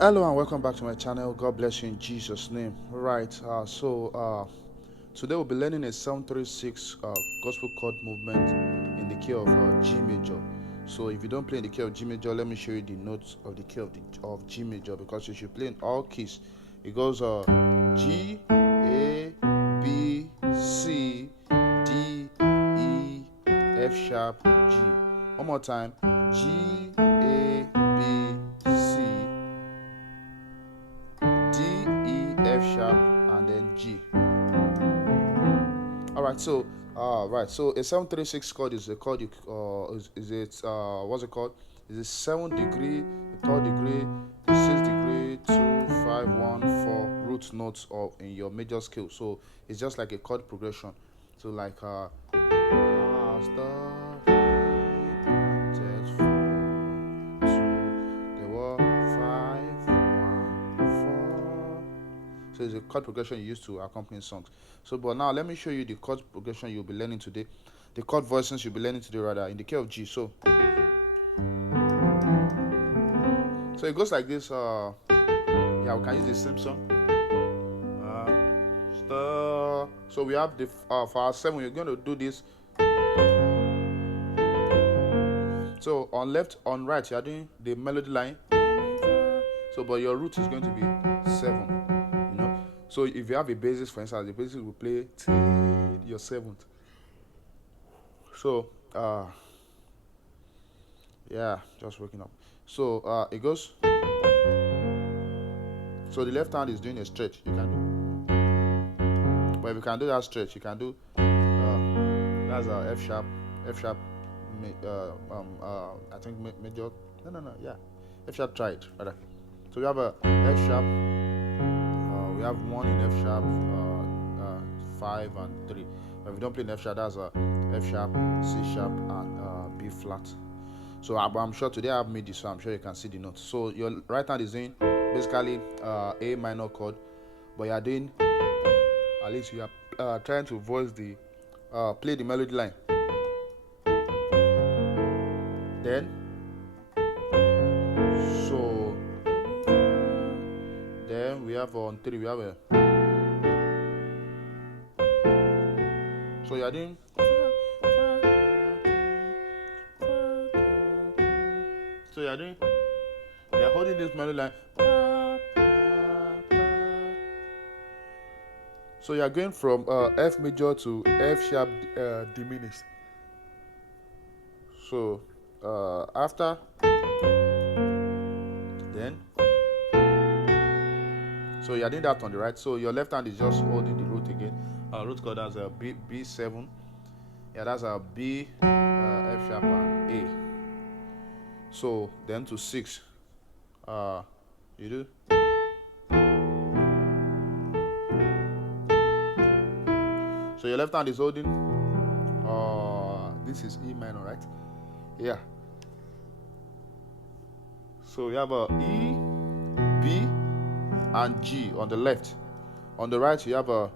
Hello and welcome back to my channel. God bless you in Jesus' name. Right. Today we'll be learning a 736 gospel chord movement in the key of G major. So if you don't play in the key of G major, let me show you the notes of the key of G major, because you should play in all keys. It goes G, A, B, C, D, E, F sharp, G. One more time. G, A, B, C, D, E, F sharp, and then G. All right, so so a 736 chord is a chord. Is it what's it called? Is it 7th degree, the 3rd degree, the 6th degree, 2, 5, 1, 4 root notes of in your major scale. So it's just like a chord progression. So like as the planted two, there were 5, 1, 4. So it's a chord progression you use to accompany songs. So, but now let me show you the chord progression you'll be learning today. The chord voicings you'll be learning today, rather, in the key of G. So it goes like this. Yeah, we can use the same song. So we have the for our 7. We're going to do this. So on left, on right, you're doing the melody line. So, but your root is going to be 7. So if you have a basis, for instance, the basis will play your 7th. So yeah, just waking up. So it goes. So the left hand is doing a stretch. You can do, but if you can do that stretch, you can do that's F sharp, I think major. No, yeah, F sharp tried rather. So we have a F sharp. We have 1 in F sharp, 5 and 3. But if you don't play in F sharp, that's a F sharp, C sharp, and B flat. So I'm sure today I have MIDI, so I'm sure you can see the notes. So your right hand is doing basically A minor chord, but you are doing, at least you are trying to voice the play the melody line. Then we have on 3 we have a, so you are doing, so you're holding this melody line. So you are going from F major to F sharp diminished. So after, then, so you are doing that on the right. So your left hand is just holding the root again. Root chord as a B7. Yeah, that's a B, F sharp, and A. So then to 6, you do. So your left hand is holding. This is E minor, right? Yeah. So we have a E, B, and G on the left. On the right, you have a.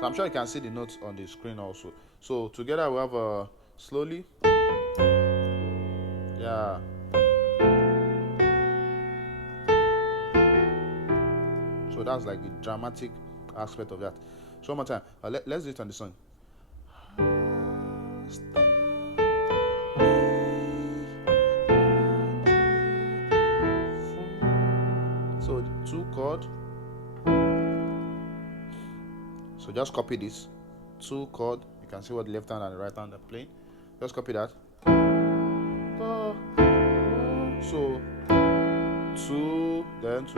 So I'm sure you can see the notes on the screen also. So together we have a slowly. Yeah. So that's like the dramatic aspect of that. So one more time. Let's do it on the song. So 2 chord. So just copy this. 2 chord. You can see what the left hand and the right hand are playing. Just copy that. So 2, then to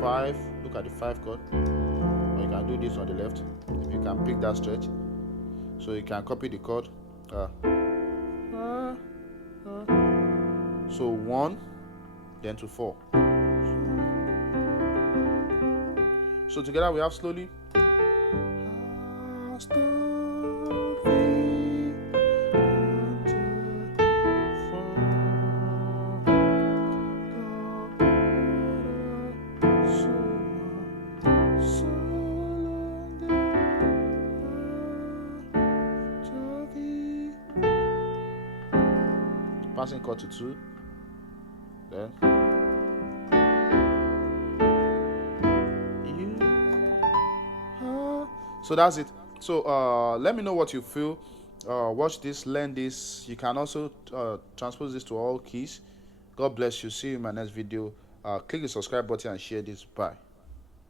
5. Look at the 5 chord. Or you can do this on the left if you can pick that stretch. So you can copy the chord. So 1, then to 4. So together we have slowly. passing chord to 2. Then you so that's it. So let me know what you feel. Watch this, learn this. You can also transpose this to all keys. God bless you. See you in my next video. Click the subscribe button and share this. Bye.